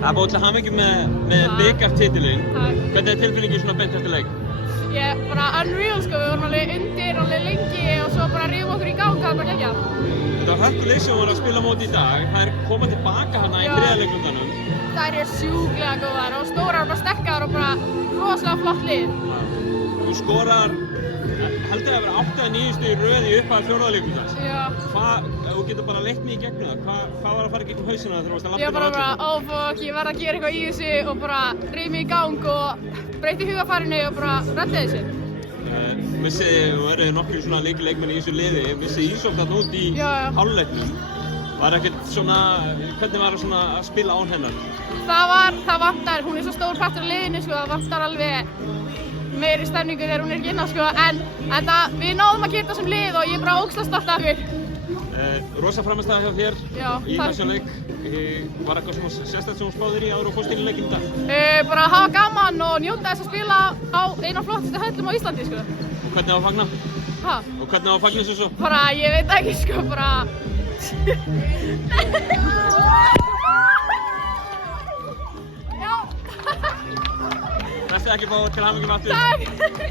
Það búið til hamingju með bikartitilinn. Takk. Hvernig tilfinningin svona beint eftir leik? Ég bara unreal sko, við vorum alveg undir alveg lengi og svo bara rífum okkur í gang, það var bara geggjað. Þetta var hörku lið sem voru að spila móti í dag. Það koma tilbaka hana í þriðja leiklutanum. Þær sjúklega góðar og stórar og bara sterkar og bara rosalega flott lið. Þú skorar, held ég að vera 8-9 stig í röð í upphæð fjórða leiklutans. Já. Þú getur bara leitt mig í gegnum það. Hvað var að fara í gegnum hausina þegar þú varst að Ég labba bara, oh fuck, ég verð að gera eitthvað í þessu og bara ríf mig í gang og breyti hugarfarinu og bara redda þessu. Missið, þú verið nokkur svona leikmenn í þessu liði, missið Ísolt þarna út í hálfleiknum. Var ekkert svona, hvernig var það svona að spila án hennar? Það vantar, hún er svo stór partur af liðinu sko, það vantar alveg meiri stemningu þegar hún er ekki inná sko, en við náðum að gera það sem lið og ég er bara ógeðslega stolt af okkur. Rosa framistæða hjá þér í þessum leik. Var eitthvað svona sérstætt sem þú spáðir í áður og fórst inn í leikinn í dag? Bara hafa gaman og njóta þess að spila á einu af flottustu höllum á Íslandi sko. Og hvernig á að fagna? Hæ? Og hvernig á að fagna þessu svo? Bara, ég veit ekki sko, bara... Besti ekki fá til hamingju með aftur. Takk!